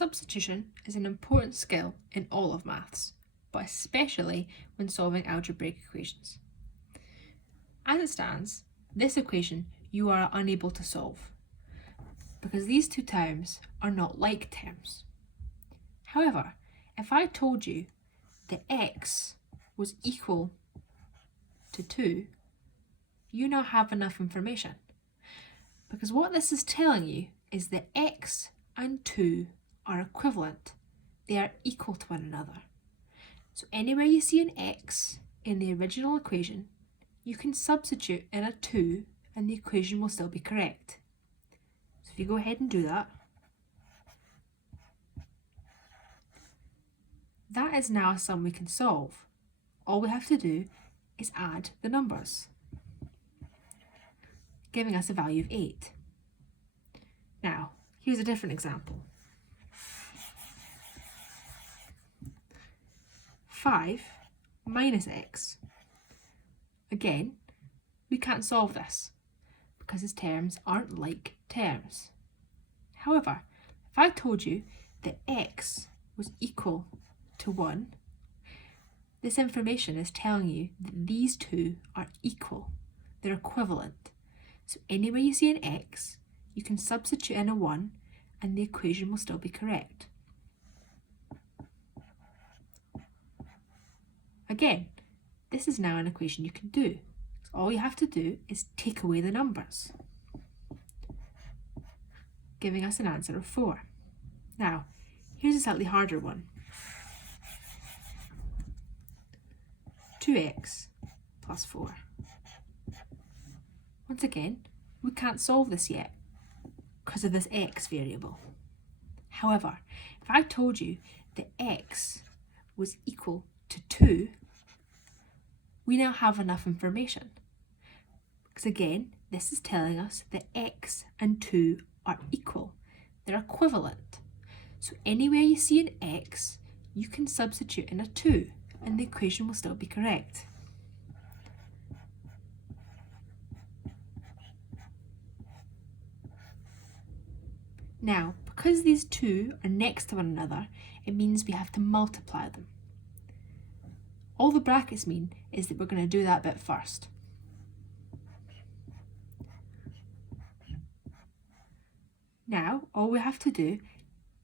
Substitution is an important skill in all of maths, but especially when solving algebraic equations. As it stands, this equation you are unable to solve, because these two terms are not like terms. However, if I told you that x was equal to 2, you now have enough information, because what this is telling you is that x and 2 are equivalent. They are equal to one another. So anywhere you see an x in the original equation, you can substitute in a 2 and the equation will still be correct. So if you go ahead and do that, that is now a sum we can solve. All we have to do is add the numbers, giving us a value of 8. Now, here's a different example. 5 minus x. Again, we can't solve this because its terms aren't like terms. However, if I told you that x was equal to 1, this information is telling you that these two are equal. They're equivalent. So anywhere you see an x, you can substitute in a 1 and the equation will still be correct. Again, this is now an equation you can do. So all you have to do is take away the numbers, giving us an answer of 4. Now, here's a slightly harder one. 2x plus 4. Once again, we can't solve this yet because of this x variable. However, if I told you that x was equal to 2, we now have enough information. Because again, this is telling us that x and 2 are equal. They're equivalent. So anywhere you see an x, you can substitute in a 2 and the equation will still be correct. Now, because these two are next to one another, it means we have to multiply them. All the brackets mean is that we're going to do that bit first. Now, all we have to do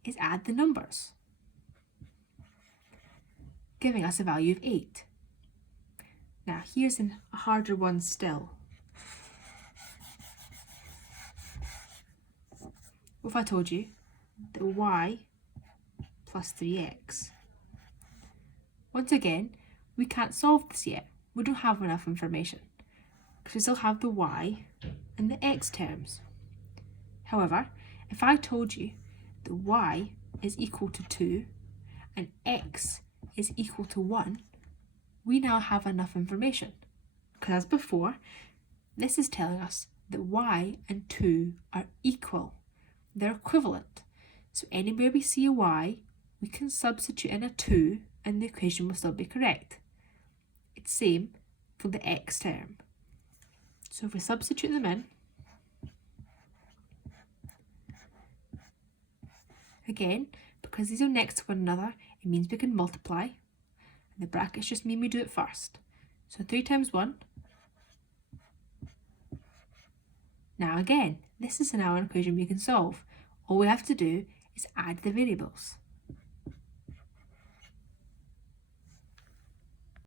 is add the numbers, giving us a value of 8. Now, here's a harder one still. What if I told you that y plus 3x? Once again, we can't solve this yet. We don't have enough information because we still have the y and the x terms. However, if I told you that y is equal to 2 and x is equal to 1, we now have enough information. Because as before, this is telling us that y and 2 are equal. They're equivalent. So anywhere we see a y, we can substitute in a 2 and the equation will still be correct. It's same for the x term. So if we substitute them in, again, because these are next to one another, it means we can multiply. And the brackets just mean we do it first. So 3 times 1. Now again, this is now an equation we can solve. All we have to do is add the variables.